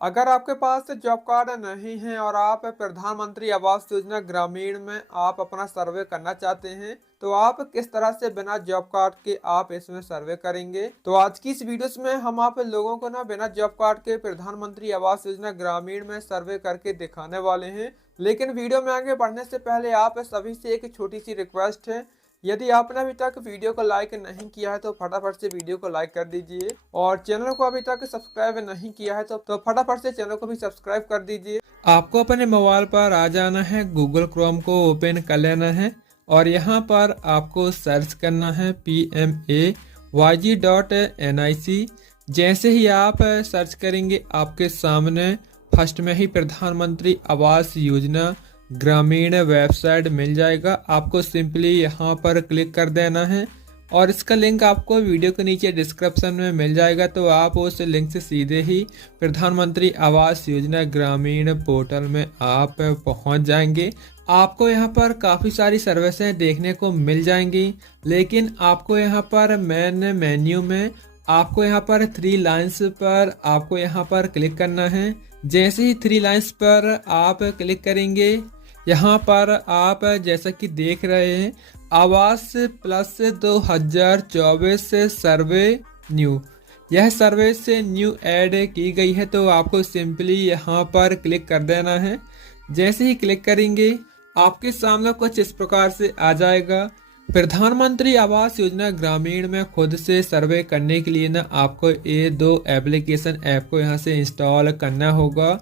अगर आपके पास job card नहीं है और आप प्रधानमंत्री आवास योजना ग्रामीण में आप अपना सर्वे करना चाहते हैं तो आप किस तरह से बिना जॉब कार्ड के आप इसमें सर्वे करेंगे। तो आज की इस वीडियो में हम आप लोगों को ना बिना जॉब कार्ड के प्रधानमंत्री आवास योजना ग्रामीण में सर्वे करके दिखाने वाले हैं। लेकिन वीडियो में आगे बढ़ने से पहले आप सभी से एक छोटी सी रिक्वेस्ट है, यदि आपने अभी तक वीडियो को लाइक नहीं किया है तो फटाफट से वीडियो को लाइक कर दीजिए और चैनल को अभी तक सब्सक्राइब नहीं किया है तो फटाफट से चैनल को भी सब्सक्राइब कर दीजिए। आपको अपने मोबाइल पर आ जाना है, गूगल क्रोम को ओपन कर लेना है और यहाँ पर आपको सर्च करना है PMAYG.NIC। जैसे ही आप सर्च करेंगे आपके सामने फर्स्ट में ही प्रधानमंत्री आवास योजना ग्रामीण वेबसाइट मिल जाएगा। आपको सिंपली यहाँ पर क्लिक कर देना है और इसका लिंक आपको वीडियो के नीचे डिस्क्रिप्शन में मिल जाएगा। तो आप उस लिंक से सीधे ही प्रधानमंत्री आवास योजना ग्रामीण पोर्टल में आप पहुँच जाएंगे। आपको यहाँ पर काफ़ी सारी सर्विसें देखने को मिल जाएंगी, लेकिन आपको यहाँ पर मेन मेन्यू में आपको यहाँ पर 3 लाइन्स पर आपको यहाँ पर क्लिक करना है। जैसे ही 3 लाइन्स पर आप क्लिक करेंगे यहाँ पर आप जैसा कि देख रहे हैं आवास प्लस 2024 सर्वे न्यू, यह सर्वे से न्यू ऐड की गई है। तो आपको सिंपली यहाँ पर क्लिक कर देना है। जैसे ही क्लिक करेंगे आपके सामने कुछ इस प्रकार से आ जाएगा। प्रधानमंत्री आवास योजना ग्रामीण में खुद से सर्वे करने के लिए ना आपको ये 2 एप्लीकेशन ऐप को यहाँ से इंस्टॉल करना होगा।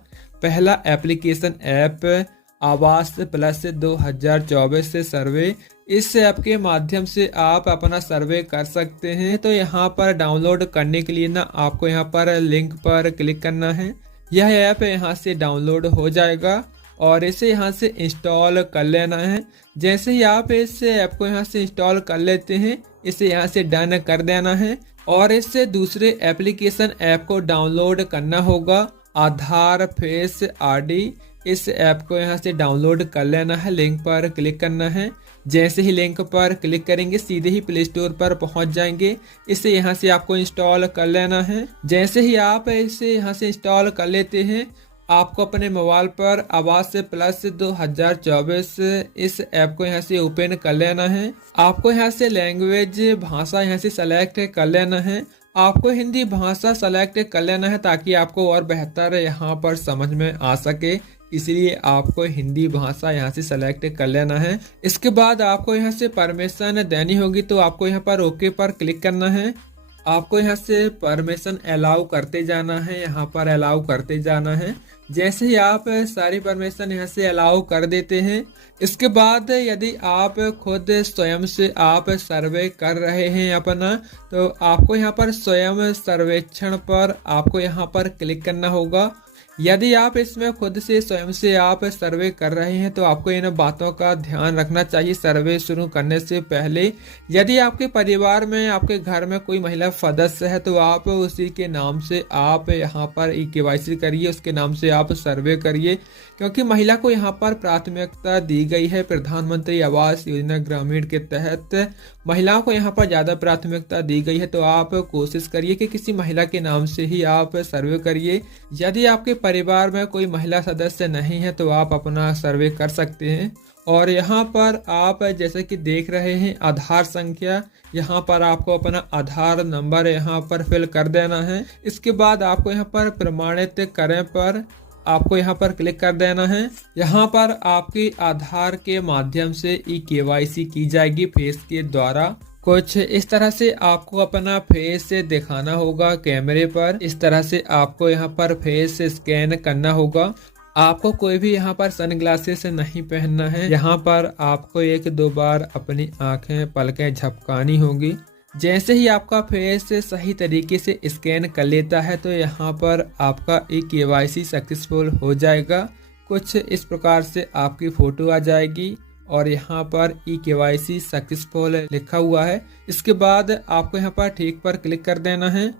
पहला एप्लीकेशन ऐप आवास प्लस 2024 से सर्वे, इस ऐप के माध्यम से आप अपना सर्वे कर सकते हैं। तो यहाँ पर डाउनलोड करने के लिए ना आपको यहाँ पर लिंक पर क्लिक करना है। यह ऐप यहाँ से डाउनलोड हो जाएगा और इसे यहाँ से इंस्टॉल कर लेना है। जैसे ही आप इस ऐप को यहाँ से इंस्टॉल कर लेते हैं इसे यहाँ से डन कर देना है और इससे दूसरे एप्लीकेशन ऐप को डाउनलोड करना होगा, आधार फेस आरडी। इस ऐप को यहाँ से डाउनलोड कर लेना है, लिंक पर क्लिक करना है। जैसे ही लिंक पर क्लिक करेंगे सीधे ही प्ले स्टोर पर पहुँच जाएंगे। इसे यहाँ से आपको इंस्टॉल कर लेना है। जैसे ही आप इसे यहाँ से इंस्टॉल कर लेते हैं आपको अपने मोबाइल पर आवास प्लस 2024 इस ऐप को यहाँ से ओपन कर लेना है। आपको यहाँ से लैंग्वेज भाषा यहाँ से सेलेक्ट कर लेना है। आपको हिंदी भाषा सेलेक्ट कर लेना है ताकि आपको और बेहतर यहाँ पर समझ में आ सके, इसलिए आपको हिंदी भाषा यहाँ से सेलेक्ट कर लेना है। इसके बाद आपको यहाँ से परमिशन देनी होगी, तो आपको यहाँ पर ओके पर क्लिक करना है। आपको यहाँ से परमिशन अलाउ करते जाना है, यहाँ पर अलाउ करते जाना है। जैसे ही आप सारी परमिशन यहाँ से अलाउ कर देते हैं इसके बाद यदि आप खुद स्वयं से आप सर्वे कर रहे हैं अपना, तो आपको यहाँ पर स्वयं सर्वेक्षण पर आपको यहाँ पर क्लिक करना होगा। यदि आप इसमें खुद से स्वयं से आप सर्वे कर रहे हैं तो आपको इन बातों का ध्यान रखना चाहिए सर्वे शुरू करने से पहले। यदि आपके परिवार में आपके घर में कोई महिला सदस्य है तो आप उसी के नाम से आप यहाँ पर KYC करिए, उसके नाम से आप सर्वे करिए, क्योंकि महिला को यहाँ पर प्राथमिकता दी गई है। प्रधानमंत्री आवास योजना ग्रामीण के तहत महिलाओं को यहाँ पर ज़्यादा प्राथमिकता दी गई है। तो आप कोशिश करिए कि किसी महिला के नाम से ही आप सर्वे करिए। यदि आपके परिवार में कोई महिला सदस्य नहीं है तो आप अपना सर्वे कर सकते हैं। और यहाँ पर आप जैसे कि देख रहे हैं आधार संख्या, यहाँ पर आपको अपना आधार नंबर यहाँ पर फिल कर देना है। इसके बाद आपको यहाँ पर प्रमाणित करें पर आपको यहाँ पर क्लिक कर देना है। यहाँ पर आपके आधार के माध्यम से KYC की जाएगी फेस के द्वारा। कुछ इस तरह से आपको अपना फेस दिखाना होगा कैमरे पर। इस तरह से आपको यहाँ पर फेस स्कैन करना होगा। आपको कोई भी यहाँ पर सनग्लासेस नहीं पहनना है। यहाँ पर आपको 1-2 बार अपनी आंखें पलकें झपकानी होगी। जैसे ही आपका फेस सही तरीके से स्कैन कर लेता है तो यहाँ पर आपका KYC सक्सेसफुल हो जाएगा। कुछ इस प्रकार से आपकी फ़ोटो आ जाएगी और यहाँ पर KYC सक्सेसफुल लिखा हुआ है। इसके बाद आपको यहाँ पर ठीक पर क्लिक कर देना है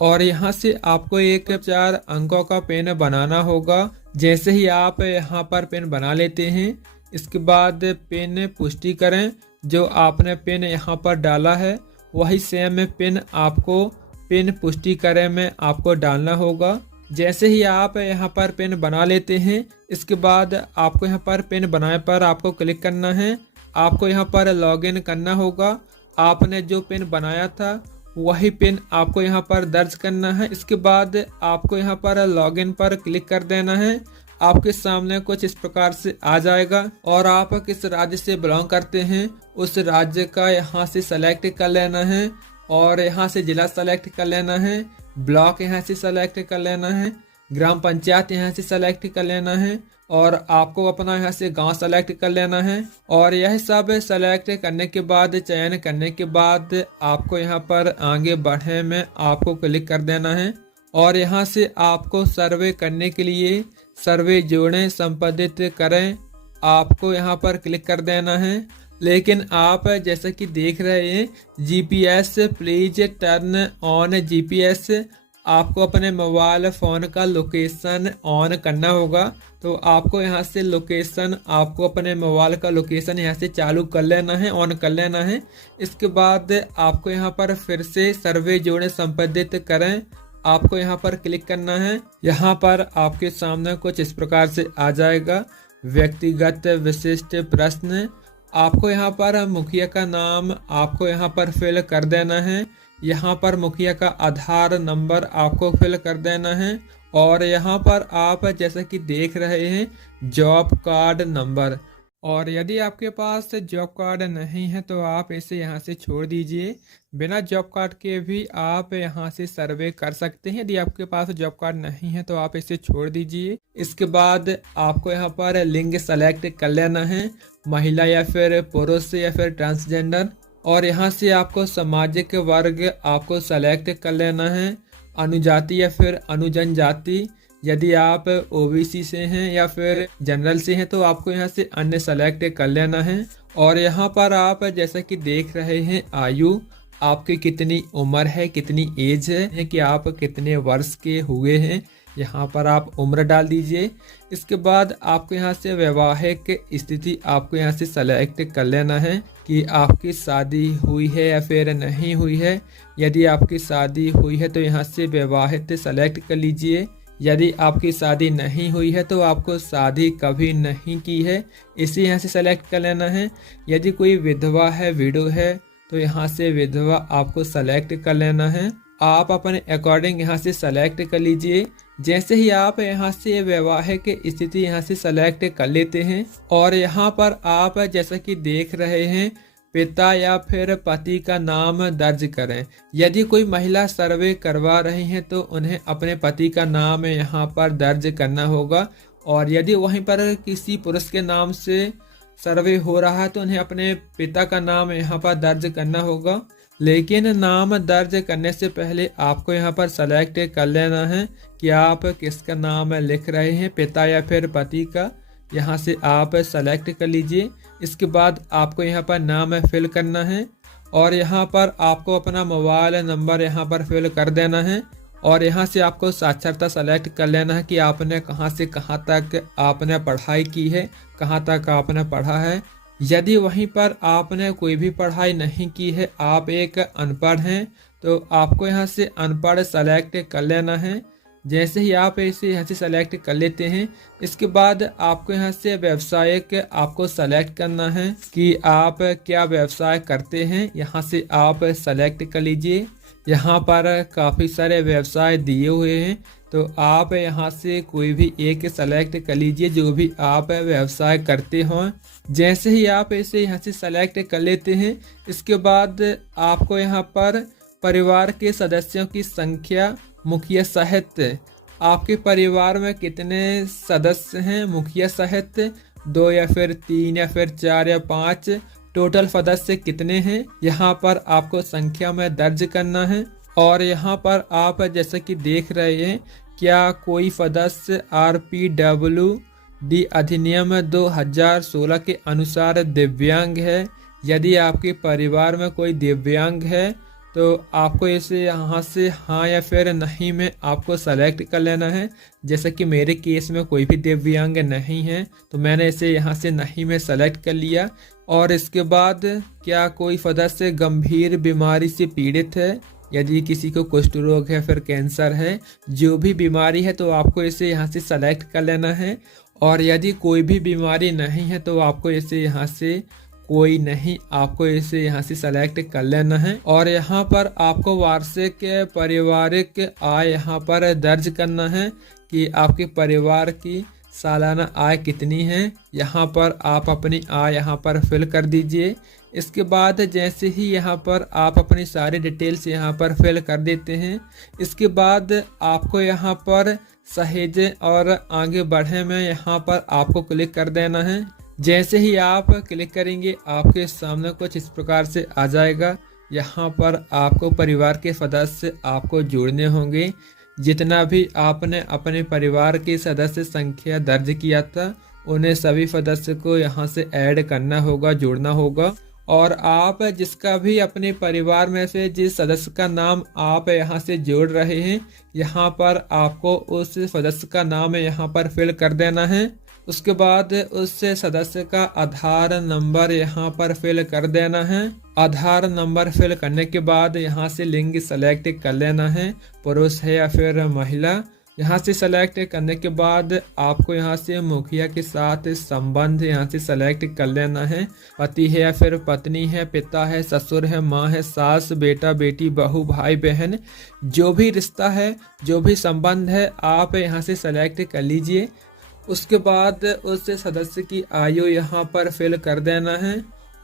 और यहाँ से आपको एक 4 अंकों का पिन बनाना होगा। जैसे ही आप यहाँ पर पिन बना लेते हैं इसके बाद पिन पुष्टि करें। जो आपने पिन यहाँ पर डाला है वही सेम पिन आपको पिन पुष्टि करें में आपको डालना होगा। जैसे ही आप यहाँ पर पिन बना लेते हैं, इसके बाद आपको यहाँ पर पिन बनाए पर आपको क्लिक करना है। आपको यहाँ पर लॉगिन करना होगा। आपने जो पिन बनाया था वही पिन आपको यहाँ पर दर्ज करना है। इसके बाद आपको यहाँ पर लॉगिन पर क्लिक कर देना है। आपके सामने कुछ इस प्रकार से आ जाएगा और आप किस राज्य से बिलोंग करते हैं उस राज्य का यहाँ से सेलेक्ट कर लेना है और यहाँ से जिला सेलेक्ट कर लेना है, ब्लॉक यहाँ से सेलेक्ट कर लेना है, ग्राम पंचायत यहाँ से सेलेक्ट कर लेना है और आपको अपना यहाँ से गांव सेलेक्ट कर लेना है। और यह सब सेलेक्ट करने के बाद, चयन करने के बाद आपको यहाँ पर आगे बढ़े में आपको क्लिक कर देना है और यहाँ से आपको सर्वे करने के लिए सर्वे जोड़ें संपादित करें, आपको यहाँ पर क्लिक कर देना है। लेकिन आप जैसा कि देख रहे हैं GPS please turn on GPS, आपको अपने मोबाइल फ़ोन का लोकेशन ऑन करना होगा। तो आपको यहाँ से लोकेशन, आपको अपने मोबाइल का लोकेशन यहाँ से चालू कर लेना है, ऑन कर लेना है। इसके बाद आपको यहाँ पर फिर से सर्वे जोड़ें संपादित करें, आपको यहाँ पर क्लिक करना है। यहाँ पर आपके सामने कुछ इस प्रकार से आ जाएगा, व्यक्तिगत विशिष्ट प्रश्न। आपको यहाँ पर मुखिया का नाम आपको यहाँ पर फिल कर देना है। यहाँ पर मुखिया का आधार नंबर आपको फिल कर देना है और यहाँ पर आप जैसा कि देख रहे हैं जॉब कार्ड नंबर। और यदि आपके पास जॉब कार्ड नहीं है तो आप इसे यहाँ से छोड़ दीजिए। बिना जॉब कार्ड के भी आप यहाँ से सर्वे कर सकते हैं। यदि आपके पास जॉब कार्ड नहीं है तो आप इसे छोड़ दीजिए। इसके बाद आपको यहाँ पर लिंग सेलेक्ट कर लेना है, महिला या फिर पुरुष या फिर ट्रांसजेंडर। और यहाँ से आपको सामाजिक वर्ग आपको सेलेक्ट कर लेना है, अनुजाति या फिर अनुजनजाति। यदि आप OBC से हैं या फिर जनरल से हैं तो आपको यहाँ से अन्य सेलेक्ट कर लेना है। और यहाँ पर आप जैसा कि देख रहे हैं आयु, आपकी कितनी उम्र है, कितनी एज है कि आप कितने वर्ष के हुए हैं, यहाँ पर आप उम्र डाल दीजिए। इसके बाद आपको यहाँ से वैवाहिक स्थिति आपको यहाँ से सेलेक्ट कर लेना है कि आपकी शादी हुई है या फिर नहीं हुई है। यदि आपकी शादी हुई है तो यहाँ से वैवाहिक सेलेक्ट कर लीजिए। यदि आपकी शादी नहीं हुई है तो आपको शादी कभी नहीं की है, इसे यहाँ से सेलेक्ट कर लेना है। यदि कोई विधवा है, विडो है, तो यहाँ से विधवा आपको सेलेक्ट कर लेना है। आप अपने अकॉर्डिंग यहाँ से सेलेक्ट कर लीजिए। जैसे ही आप यहाँ से वैवाहिक स्थिति यहाँ से सेलेक्ट कर लेते हैं और यहाँ पर आप जैसा कि देख रहे हैं पिता या फिर पति का नाम दर्ज करें। यदि कोई महिला सर्वे करवा रही हैं तो उन्हें अपने पति का नाम यहाँ पर दर्ज करना होगा। और यदि वहीं पर किसी पुरुष के नाम से सर्वे हो रहा है तो उन्हें अपने पिता का नाम यहाँ पर दर्ज करना होगा। लेकिन नाम दर्ज करने से पहले आपको यहाँ पर सेलेक्ट कर लेना है कि आप किसका नाम लिख रहे हैं, पिता या फिर पति का। यहाँ से आप सेलेक्ट कर लीजिए। इसके बाद आपको यहाँ पर नाम फिल करना है और यहाँ पर आपको अपना मोबाइल नंबर यहाँ पर फिल कर देना है। और यहाँ से आपको साक्षरता सेलेक्ट कर लेना है कि आपने कहाँ से कहाँ तक आपने पढ़ाई की है, कहाँ तक आपने पढ़ा है। यदि वहीं पर आपने कोई भी पढ़ाई नहीं की है, आप एक अनपढ़ हैं, तो आपको यहाँ से अनपढ़ सेलेक्ट कर लेना है। जैसे ही आप इसे यहाँ से सेलेक्ट कर लेते हैं, इसके बाद आपको यहाँ से व्यवसायिक आपको सेलेक्ट करना है कि आप क्या व्यवसाय करते हैं। यहाँ से आप सेलेक्ट कर लीजिए। यहाँ पर काफ़ी सारे व्यवसाय दिए हुए हैं, तो आप यहाँ से कोई भी एक सेलेक्ट कर लीजिए जो भी आप व्यवसाय करते हों। जैसे ही आप इसे यहाँ से सेलेक्ट कर लेते हैं, इसके बाद आपको यहाँ पर परिवार के सदस्यों की संख्या, मुखिया सहित आपके परिवार में कितने सदस्य हैं, मुखिया सहित 2 या फिर 3 या फिर 4 या 5, टोटल सदस्य कितने हैं, यहाँ पर आपको संख्या में दर्ज करना है। और यहाँ पर आप जैसे कि देख रहे हैं क्या कोई सदस्य RPWD अधिनियम 2016 के अनुसार दिव्यांग है। यदि आपके परिवार में कोई दिव्यांग है तो आपको इसे यहाँ से हाँ या फिर नहीं में आपको सेलेक्ट कर लेना है। जैसे कि मेरे केस में कोई भी दिव्यांग नहीं है तो मैंने इसे यहाँ से नहीं में सेलेक्ट कर लिया। और इसके बाद क्या कोई सदस्य गंभीर बीमारी से पीड़ित है, यदि किसी को कुष्ठ रोग है, फिर कैंसर है, जो भी बीमारी है तो आपको इसे यहाँ से सेलेक्ट कर लेना है। और यदि कोई भी बीमारी नहीं है तो आपको इसे यहाँ से आपको इसे यहाँ से सेलेक्ट कर लेना है। और यहाँ पर आपको वार्षिक पारिवारिक आय यहाँ पर दर्ज करना है कि आपके परिवार की सालाना आय कितनी है। यहाँ पर आप अपनी आय यहाँ पर फिल कर दीजिए। इसके बाद जैसे ही यहाँ पर आप अपनी सारी डिटेल्स यहाँ पर फिल कर देते हैं, इसके बाद आपको यहाँ पर सहेजे और आगे बढ़े में यहाँ पर आपको क्लिक कर देना है। जैसे ही आप क्लिक करेंगे आपके सामने कुछ इस प्रकार से आ जाएगा। यहाँ पर आपको परिवार के सदस्य आपको जोड़ने होंगे। जितना भी आपने अपने परिवार की सदस्य संख्या दर्ज किया था उन्हें सभी सदस्य को यहाँ से ऐड करना होगा, जोड़ना होगा। और आप जिसका भी अपने परिवार में से जिस सदस्य का नाम आप यहाँ से जोड़ रहे हैं, यहाँ पर आपको उस सदस्य का नाम यहाँ पर फिल कर देना है। उसके बाद उस सदस्य का आधार नंबर यहाँ पर फिल कर देना है। आधार नंबर फिल करने के बाद यहाँ से लिंग सेलेक्ट कर लेना है, पुरुष है या फिर महिला। यहाँ से सेलेक्ट करने के बाद आपको यहाँ से मुखिया के साथ संबंध यहाँ से सेलेक्ट कर लेना है। पति है या फिर पत्नी है, पिता है, ससुर है, माँ है, सास, बेटा, बेटी, बहू, भाई, बहन, जो भी रिश्ता है, जो भी संबंध है, आप यहाँ से सेलेक्ट कर लीजिए। उसके बाद उस सदस्य की आयु यहाँ पर फिल कर देना है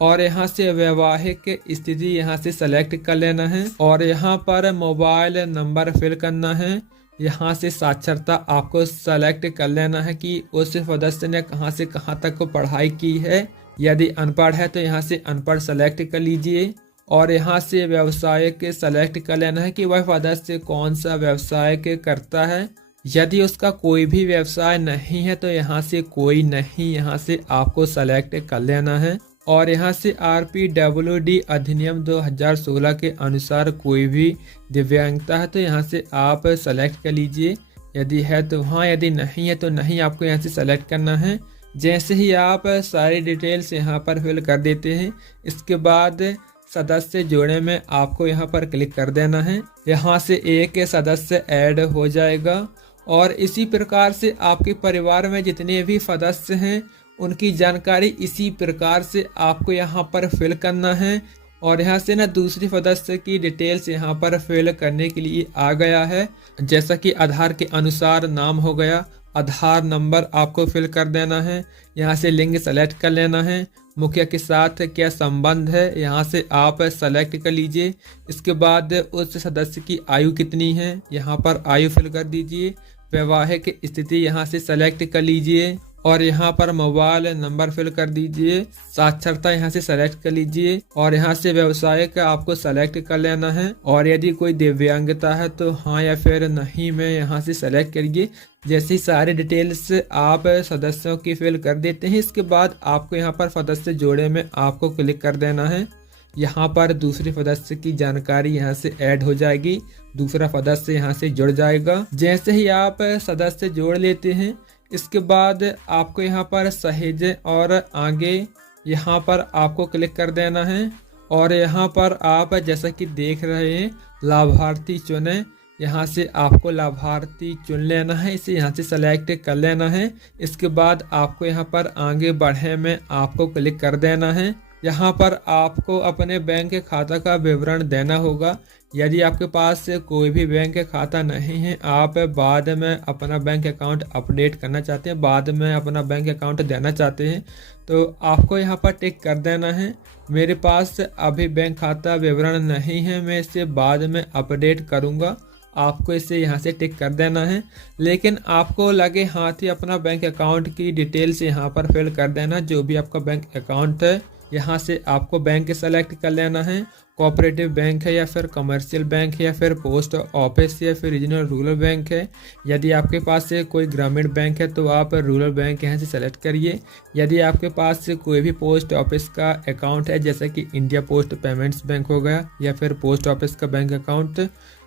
और यहाँ से वैवाहिक स्थिति यहाँ से सेलेक्ट कर लेना है और यहाँ पर मोबाइल नंबर फिल करना है। यहाँ से साक्षरता आपको सेलेक्ट कर लेना है कि उस सदस्य ने कहाँ से कहाँ तक पढ़ाई की है। यदि अनपढ़ है तो यहाँ से अनपढ़ सेलेक्ट कर लीजिए और यहाँ से व्यवसाय के सेलेक्ट कर लेना है कि वह सदस्य कौन सा व्यवसाय के करता है। यदि उसका कोई भी व्यवसाय नहीं है तो यहाँ से कोई नहीं यहाँ से आपको सेलेक्ट कर लेना है। और यहाँ से RPWD अधिनियम 2016 के अनुसार कोई भी दिव्यांगता है तो यहाँ से आप सेलेक्ट कर लीजिए। यदि है तो हाँ, यदि नहीं है तो नहीं, आपको यहाँ से सेलेक्ट करना है। जैसे ही आप सारी डिटेल्स यहाँ पर फिल कर देते हैं, इसके बाद सदस्य जोड़े में आपको यहाँ पर क्लिक कर देना है। यहाँ से एक सदस्य ऐड हो जाएगा और इसी प्रकार से आपके परिवार में जितने भी सदस्य हैं उनकी जानकारी इसी प्रकार से आपको यहाँ पर फिल करना है। और यहाँ से ना दूसरी सदस्य की डिटेल्स यहाँ पर फिल करने के लिए आ गया है। जैसा कि आधार के अनुसार नाम हो गया, आधार नंबर आपको फिल कर देना है। यहाँ से लिंग सेलेक्ट कर लेना है। मुखिया के साथ क्या संबंध है, यहाँ से आप सेलेक्ट कर लीजिए। इसके बाद उस सदस्य की आयु कितनी है, यहाँ पर आयु फिल कर दीजिए। वैवाहिक स्थिति यहाँ से सेलेक्ट कर लीजिए और यहाँ पर मोबाइल नंबर फिल कर दीजिए। साक्षरता यहाँ से सेलेक्ट कर लीजिए और यहाँ से व्यवसाय का आपको सेलेक्ट कर लेना है। और यदि कोई दिव्यांगता है तो हाँ या फिर नहीं में यहाँ से सेलेक्ट करिए। जैसी सारी डिटेल्स आप सदस्यों की फिल कर देते हैं, इसके बाद आपको यहाँ पर सदस्य जोड़े में आपको क्लिक कर देना है। यहाँ पर दूसरे सदस्य की जानकारी यहाँ से ऐड हो जाएगी, दूसरा सदस्य यहाँ से जुड़ जाएगा। जैसे ही आप सदस्य जोड़ लेते हैं, इसके बाद आपको यहाँ पर सहेजे और आगे यहाँ पर आपको क्लिक कर देना है। और यहाँ पर आप जैसा कि देख रहे हैं लाभार्थी चुने, यहाँ से आपको लाभार्थी चुन लेना है, इसे यहाँ से सेलेक्ट कर लेना है। इसके बाद आपको यहाँ पर आगे बढ़े में आपको क्लिक कर देना है। यहाँ पर आपको अपने बैंक खाता का विवरण देना होगा। यदि आपके पास कोई भी बैंक खाता नहीं है, आप बाद में अपना बैंक अकाउंट अपडेट करना चाहते हैं, बाद में अपना बैंक अकाउंट देना चाहते हैं, तो आपको यहाँ पर टिक कर देना है। मेरे पास अभी बैंक खाता विवरण नहीं है, मैं इसे बाद में अपडेट करूँगा, आपको इसे यहाँ से टिक कर देना है। लेकिन आपको लगे हाथ ही अपना बैंक अकाउंट की डिटेल्स यहाँ पर फिल कर देना। जो भी आपका बैंक अकाउंट है, यहाँ से आपको बैंक सेलेक्ट कर लेना है। कोऑपरेटिव बैंक है या फिर कमर्शियल बैंक है या फिर पोस्ट ऑफिस या फिर रीजनल रूरल बैंक है। यदि आपके पास से कोई ग्रामीण बैंक है तो आप रूरल बैंक यहाँ से सेलेक्ट करिए। यदि आपके पास से कोई भी पोस्ट ऑफिस का अकाउंट है, जैसे कि इंडिया पोस्ट पेमेंट्स बैंक हो गया या फिर पोस्ट ऑफिस का बैंक अकाउंट,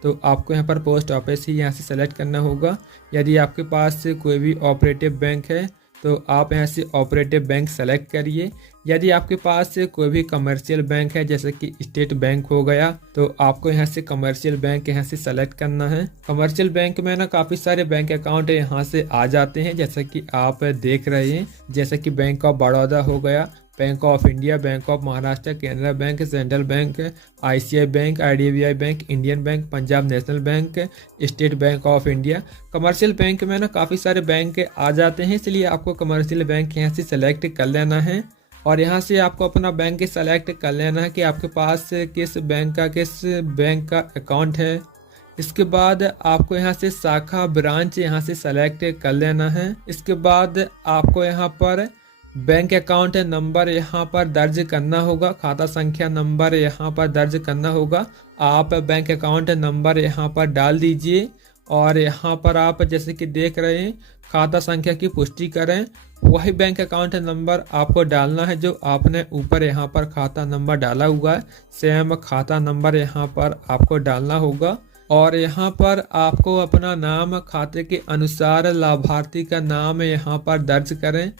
तो आपको यहाँ पर पोस्ट ऑफिस ही यहाँ से सेलेक्ट करना होगा। यदि आपके पास से कोई भी ऑपरेटिव बैंक है, तो आप यहाँ से ऑपरेटिव बैंक सेलेक्ट करिए। यदि आपके पास कोई भी कमर्शियल बैंक है जैसे कि स्टेट बैंक हो गया, तो आपको यहाँ से कमर्शियल बैंक यहाँ से सेलेक्ट करना है। कमर्शियल बैंक में ना काफ़ी सारे बैंक अकाउंट यहाँ से आ जाते हैं, जैसा कि आप देख रहे हैं। जैसे कि बैंक ऑफ बड़ौदा हो गया, bank of India, bank of Maharashtra, Canara bank, central bank, ICICI bank, IDBI bank, Indian bank, Punjab national bank, state bank of India. Commercial bank में ना काफ़ी सारे बैंक आ जाते हैं, इसलिए आपको कमर्शियल बैंक यहाँ से सेलेक्ट कर लेना है। और यहाँ से आपको अपना बैंक सेलेक्ट कर लेना है कि आपके पास किस बैंक का अकाउंट है। इसके बाद आपको यहाँ से शाखा ब्रांच यहाँ से सेलेक्ट कर लेना है। इसके बाद आपको यहाँ पर बैंक अकाउंट नंबर यहाँ पर दर्ज करना होगा, खाता संख्या नंबर यहाँ पर दर्ज करना होगा। आप बैंक अकाउंट नंबर यहाँ पर डाल दीजिए और यहाँ पर आप जैसे कि देख रहे हैं खाता संख्या की पुष्टि करें। वही बैंक अकाउंट नंबर आपको डालना है जो आपने ऊपर यहाँ पर खाता नंबर डाला हुआ है, सेम खाता नंबर यहाँ पर आपको डालना होगा। और यहाँ पर आपको अपना नाम खाते के अनुसार लाभार्थी का नाम यहाँ पर दर्ज करें।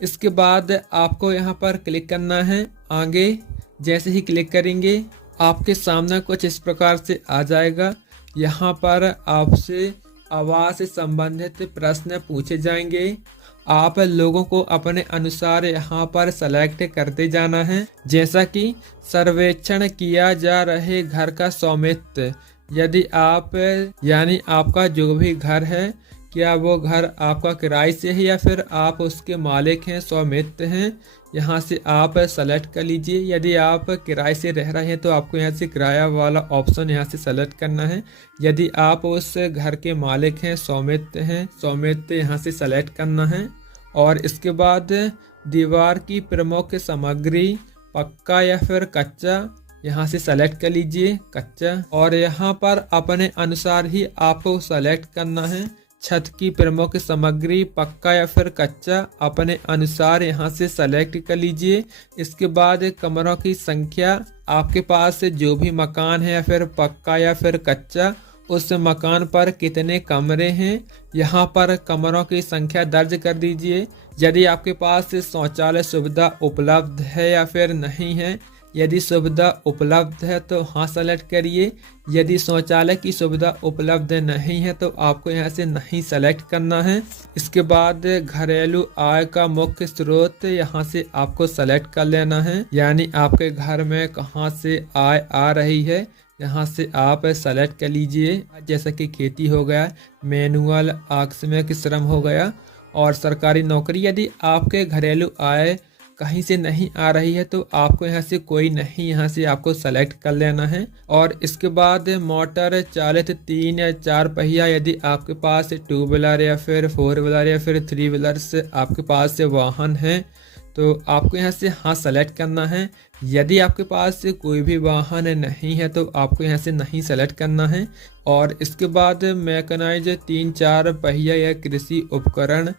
इसके बाद आपको यहाँ पर क्लिक करना है आगे। जैसे ही क्लिक करेंगे आपके सामने कुछ इस प्रकार से आ जाएगा। यहाँ पर आपसे आवास से संबंधित प्रश्न पूछे जाएंगे। आप लोगों को अपने अनुसार यहाँ पर सेलेक्ट करते जाना है। जैसा कि सर्वेक्षण किया जा रहे घर का स्वामित्व, यदि आप यानी आपका जो भी घर है, क्या वो घर आपका किराए से है या फिर आप उसके मालिक हैं, स्वामित्व हैं, यहाँ से आप सेलेक्ट कर लीजिए। यदि आप किराए से रह रहे हैं तो आपको यहाँ से किराया वाला ऑप्शन यहाँ से सेलेक्ट करना है। यदि आप उस घर के मालिक हैं, स्वामित्व हैं, स्वामित्व यहाँ से सेलेक्ट करना है। और इसके बाद दीवार की प्रमुख सामग्री पक्का या फिर कच्चा, यहाँ से सेलेक्ट कर लीजिए कच्चा। और यहाँ पर अपने अनुसार ही आपको सेलेक्ट करना है। छत की प्रमुख सामग्री पक्का या फिर कच्चा, अपने अनुसार यहाँ से सेलेक्ट कर लीजिए। इसके बाद कमरों की संख्या, आपके पास जो भी मकान है या फिर पक्का या फिर कच्चा, उस मकान पर कितने कमरे हैं, यहाँ पर कमरों की संख्या दर्ज कर दीजिए। यदि आपके पास शौचालय सुविधा उपलब्ध है या फिर नहीं है, यदि सुविधा उपलब्ध है तो हाँ सेलेक्ट करिए। यदि शौचालय की सुविधा उपलब्ध नहीं है तो आपको यहाँ से नहीं सेलेक्ट करना है। इसके बाद घरेलू आय का मुख्य स्रोत यहाँ से आपको सेलेक्ट कर लेना है, यानी आपके घर में कहाँ से आय आ रही है, यहाँ से आप सेलेक्ट कर लीजिए। जैसा कि खेती हो गया, मैनुअल आकस्मिक श्रम हो गया और सरकारी नौकरी। यदि आपके घरेलू आय कहीं से नहीं आ रही है तो आपको यहाँ से कोई नहीं, यहाँ से आपको सेलेक्ट कर लेना है। और इसके बाद मोटर चालित 3 या 4 पहिया, यदि आपके पास 2 व्हीलर या फिर 4 व्हीलर या फिर 3 व्हीलर से आपके पास वाहन है तो आपको यहाँ से हाँ सेलेक्ट करना है। यदि आपके पास कोई भी वाहन नहीं है तो आपको यहाँ से नहीं सेलेक्ट करना है। और इसके बाद मैकेनाइज 3-4 पहिया या कृषि उपकरण,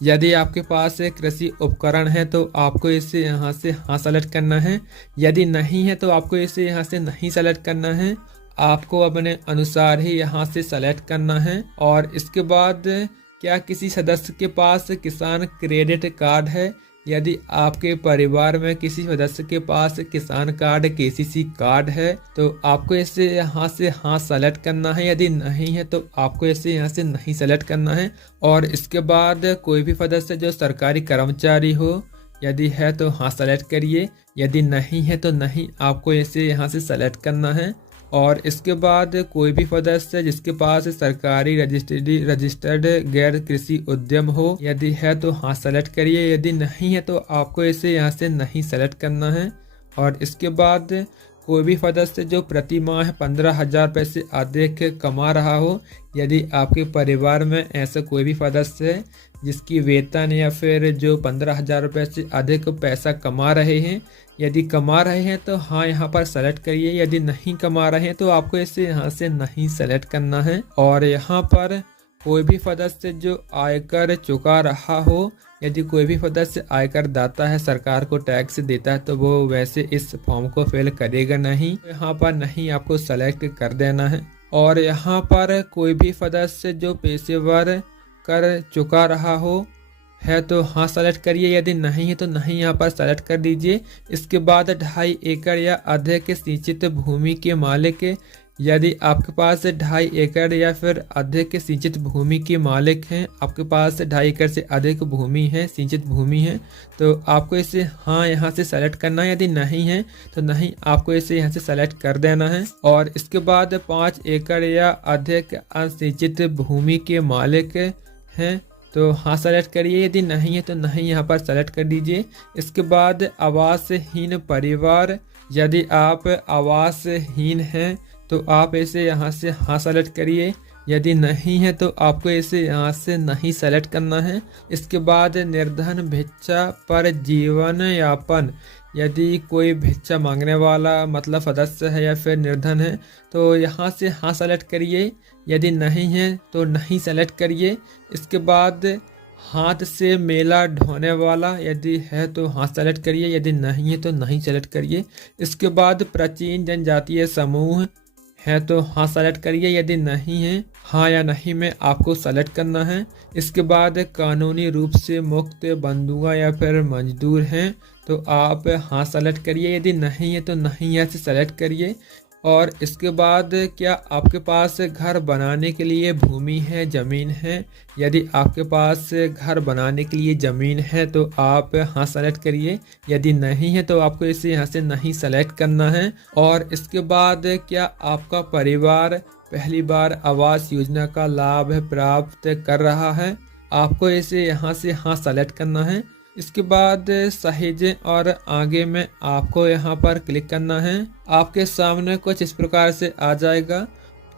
यदि आपके पास कृषि उपकरण है तो आपको इसे यहाँ से हाँ सेलेक्ट करना है। यदि नहीं है तो आपको इसे यहाँ से नहीं सेलेक्ट करना है, आपको अपने अनुसार ही यहाँ से सेलेक्ट करना है। और इसके बाद क्या किसी सदस्य के पास किसान क्रेडिट कार्ड है, यदि आपके परिवार में किसी सदस्य के पास किसान कार्ड KCC कार्ड है तो आपको इसे यहाँ से हाँ सेलेक्ट करना है। यदि नहीं है तो आपको इसे यहाँ से नहीं सेलेक्ट करना है। और इसके बाद कोई भी सदस्य जो सरकारी कर्मचारी हो, यदि है तो हाँ सेलेक्ट करिए, यदि नहीं है तो नहीं, आपको इसे यहाँ से सेलेक्ट करना है। और इसके बाद कोई भी सदस्य जिसके पास सरकारी रजिस्टर्ड गैर कृषि उद्यम हो, यदि है तो हाँ सेलेक्ट करिए, यदि नहीं है तो आपको इसे यहाँ से नहीं सेलेक्ट करना है। और इसके बाद कोई भी सदस्य जो प्रति माह 15,000 रुपये से अधिक कमा रहा हो, यदि आपके परिवार में ऐसा कोई भी सदस्य है जिसकी वेतन या फिर जो 15,000 रुपये से अधिक पैसा कमा रहे हैं, यदि कमा रहे हैं तो हाँ यहाँ पर सेलेक्ट करिए, यदि नहीं कमा रहे हैं तो आपको इसे यहाँ से नहीं सेलेक्ट करना है। और यहाँ पर कोई भी सदस्य जो आयकर चुका रहा हो, यदि कोई भी सदस्य आयकर दाता है, सरकार को टैक्स देता है, तो वो वैसे इस फॉर्म को फिल करेगा नहीं, यहाँ पर नहीं आपको सेलेक्ट कर देना है। और यहाँ पर कोई भी सदस्य जो पेशेवर कर चुका रहा हो, है तो हाँ सेलेक्ट करिए, यदि नहीं है तो नहीं यहाँ पर सेलेक्ट कर दीजिए। इसके बाद 2.5 एकड़ या अधिक सिंचित भूमि के मालिक, यदि आपके पास 2.5 एकड़ या फिर अधिक सिंचित भूमि के मालिक हैं, आपके पास 2.5 एकड़ से अधिक भूमि है, सिंचित भूमि है, तो आपको इसे हाँ यहाँ से सेलेक्ट करना है। यदि नहीं है तो नहीं, आपको इसे यहाँ से सेलेक्ट कर देना है। और इसके बाद 5 एकड़ या अधिक असिंचित भूमि के मालिक हैं तो हाँ सेलेक्ट करिए, यदि नहीं है तो नहीं यहाँ पर सेलेक्ट कर दीजिए। इसके बाद आवासहीन परिवार, यदि आप आवासहीन हैं तो आप इसे यहाँ से हाँ सेलेक्ट करिए, यदि नहीं है तो आपको इसे यहाँ से नहीं सेलेक्ट करना है। इसके बाद निर्धन भिक्षा पर जीवन यापन, यदि कोई भिक्षा मांगने वाला मतलब सदस्य है या फिर निर्धन है तो यहाँ से हाँ सेलेक्ट करिए, यदि नहीं है तो नहीं सेलेक्ट करिए। इसके बाद हाथ से मेला ढोने वाला, यदि है तो हाँ सेलेक्ट करिए, यदि नहीं है तो नहीं सेलेक्ट करिए। इसके बाद प्राचीन जनजातीय समूह है तो हाँ सेलेक्ट करिए, यदि नहीं है हाँ या नहीं में आपको सेलेक्ट करना है। इसके बाद कानूनी रूप से मुक्त बंधुआ या फिर मजदूर हैं तो आप हाँ सेलेक्ट करिए, यदि नहीं है तो नहीं यहाँ से सेलेक्ट करिए। और इसके बाद क्या आपके पास घर बनाने के लिए भूमि है, ज़मीन है, यदि आपके पास घर बनाने के लिए ज़मीन है तो आप हाँ सेलेक्ट करिए, यदि नहीं है तो आपको इसे यहाँ से नहीं सेलेक्ट करना है। और इसके बाद क्या आपका परिवार पहली बार आवास योजना का लाभ प्राप्त कर रहा है, आपको इसे यहाँ से हाँ सेलेक्ट करना है। इसके बाद सहेजें और आगे में आपको यहाँ पर क्लिक करना है। आपके सामने कुछ इस प्रकार से आ जाएगा।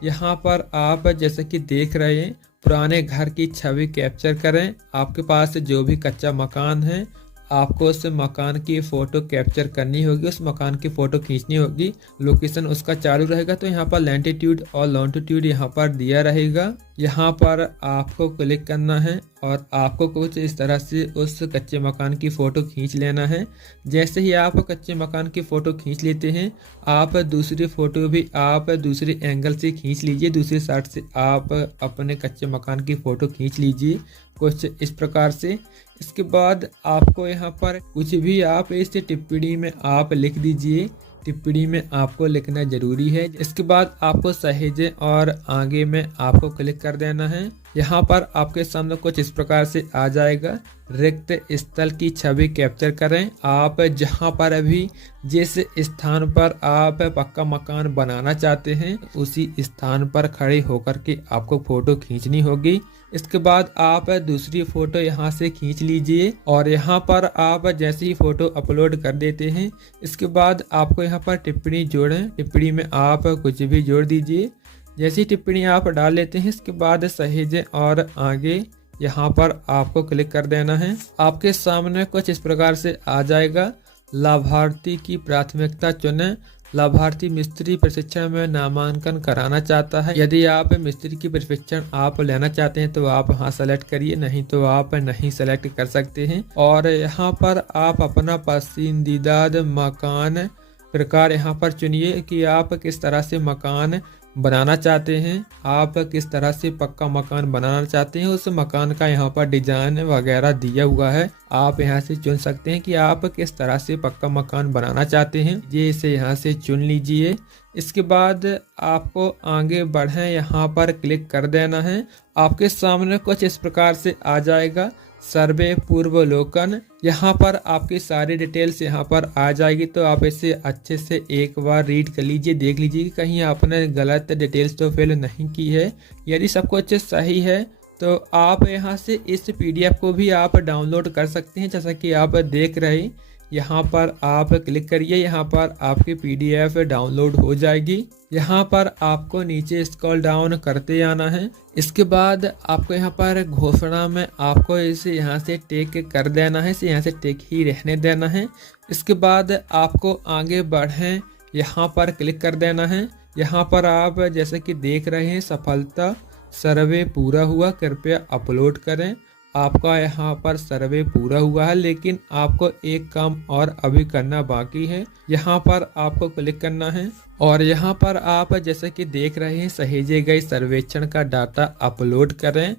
यहाँ पर आप जैसे कि देख रहे हैं पुराने घर की छवि कैप्चर करें। आपके पास जो भी कच्चा मकान है आपको उस मकान की फ़ोटो कैप्चर करनी होगी, उस मकान की फ़ोटो खींचनी होगी। लोकेशन उसका चालू रहेगा तो यहाँ पर लैटिट्यूड और लॉन्टिट्यूड यहाँ पर दिया रहेगा। यहाँ पर आपको क्लिक करना है और आपको कुछ इस तरह से उस कच्चे मकान की फ़ोटो खींच लेना है। जैसे ही आप कच्चे मकान की फ़ोटो खींच लेते हैं आप दूसरी फ़ोटो भी आप दूसरे एंगल से खींच लीजिए, दूसरी साइड से आप अपने कच्चे मकान की फ़ोटो खींच लीजिए कुछ इस प्रकार से। इसके बाद आपको यहाँ पर कुछ भी आप इस टिप्पणी में आप लिख दीजिए, टिप्पणी में आपको लिखना जरूरी है। इसके बाद आपको सहेजें और आगे में आपको क्लिक कर देना है। यहाँ पर आपके सामने कुछ इस प्रकार से आ जाएगा, रिक्त स्थल की छवि कैप्चर करें। आप जहाँ पर अभी जिस स्थान पर आप पक्का मकान बनाना चाहते हैं उसी स्थान पर खड़े होकर के आपको फ़ोटो खींचनी होगी। इसके बाद आप दूसरी फ़ोटो यहाँ से खींच लीजिए और यहाँ पर आप जैसे ही फ़ोटो अपलोड कर देते हैं इसके बाद आपको यहाँ पर टिप्पणी जोड़ें। टिप्पणी में आप कुछ भी जोड़ दीजिए। जैसी टिप्पणी आप डाल लेते हैं इसके बाद सहेजें और आगे यहाँ पर आपको क्लिक कर देना है। आपके सामने कुछ इस प्रकार से आ जाएगा, लाभार्थी की प्राथमिकता चुनें। लाभार्थी मिस्त्री प्रशिक्षण में नामांकन कराना चाहता है। यदि आप मिस्त्री की प्रशिक्षण आप लेना चाहते हैं तो आप हाँ सेलेक्ट करिए, नहीं तो आप नहीं सेलेक्ट कर सकते हैं। और यहाँ पर आप अपना पसंदीदा मकान प्रकार यहाँ पर चुनिए कि आप किस तरह से मकान बनाना चाहते हैं, आप किस तरह से पक्का मकान बनाना चाहते हैं, उस मकान का यहाँ पर डिजाइन वगैरह दिया हुआ है। आप यहाँ से चुन सकते हैं कि आप किस तरह से पक्का मकान बनाना चाहते हैं, ये इसे यहाँ से चुन लीजिए। इसके बाद आपको आगे बढ़ें यहाँ पर क्लिक कर देना है। आपके सामने कुछ इस प्रकार से आ जाएगा, सर्वे पूर्वावलोकन। यहाँ पर आपकी सारी डिटेल्स यहाँ पर आ जाएगी तो आप इसे अच्छे से एक बार रीड कर लीजिए, देख लीजिए कि कहीं आपने गलत डिटेल्स तो फिल नहीं की है। यदि सब कुछ सही है तो आप यहाँ से इस PDF को भी आप डाउनलोड कर सकते हैं। जैसा कि आप देख रहे हैं यहाँ पर आप क्लिक करिए, यहाँ पर आपकी PDF डाउनलोड हो जाएगी। यहाँ पर आपको नीचे स्क्रॉल डाउन करते आना है। इसके बाद आपको यहाँ पर घोषणा में आपको इसे यहाँ से टिक कर देना है, इसे यहाँ से टिक ही रहने देना है। इसके बाद आपको आगे बढ़ें यहाँ पर क्लिक कर देना है। यहाँ पर आप जैसे कि देख रहे हैं सफलता सर्वे पूरा हुआ, कृपया अपलोड करें। आपका यहाँ पर सर्वे पूरा हुआ है लेकिन आपको एक काम और अभी करना बाकी है। यहाँ पर आपको क्लिक करना है और यहाँ पर आप जैसे कि देख रहे हैं सहेजे गए सर्वेक्षण का डाटा अपलोड करें।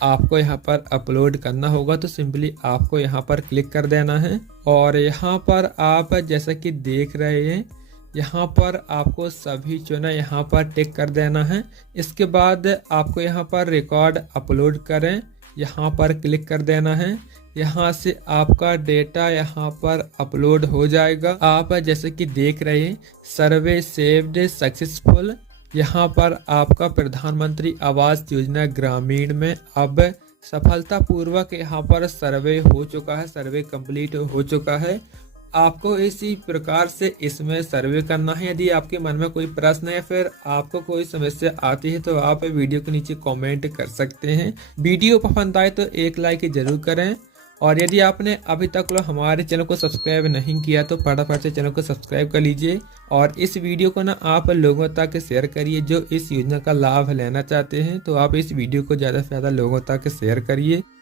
आपको यहाँ पर अपलोड करना होगा। तो सिंपली आपको यहाँ पर क्लिक कर देना है और यहाँ पर आप जैसा कि देख रहे हैं यहाँ पर आपको सभी चुना यहाँ पर टिक कर देना है। इसके बाद आपको यहाँ पर रिकॉर्ड अपलोड करें यहाँ पर क्लिक कर देना है। यहाँ से आपका डेटा यहाँ पर अपलोड हो जाएगा। आप जैसे कि देख रहे हैं सर्वे सेव्ड सक्सेसफुल, यहाँ पर आपका प्रधानमंत्री आवास योजना ग्रामीण में अब सफलतापूर्वक यहाँ पर सर्वे हो चुका है, सर्वे कंप्लीट हो चुका है। आपको इसी प्रकार से इसमें सर्वे करना है। यदि आपके मन में कोई प्रश्न या फिर आपको कोई समस्या आती है तो आप वीडियो के नीचे कमेंट कर सकते हैं। वीडियो पसंद आए तो एक लाइक जरूर करें और यदि आपने अभी तक हमारे चैनल को सब्सक्राइब नहीं किया तो फटाफट से चैनल को सब्सक्राइब कर लीजिए और इस वीडियो को ना आप लोगों तक शेयर करिए जो इस योजना का लाभ लेना चाहते हैं। तो आप इस वीडियो को ज़्यादा से ज़्यादा लोगों तक शेयर करिए।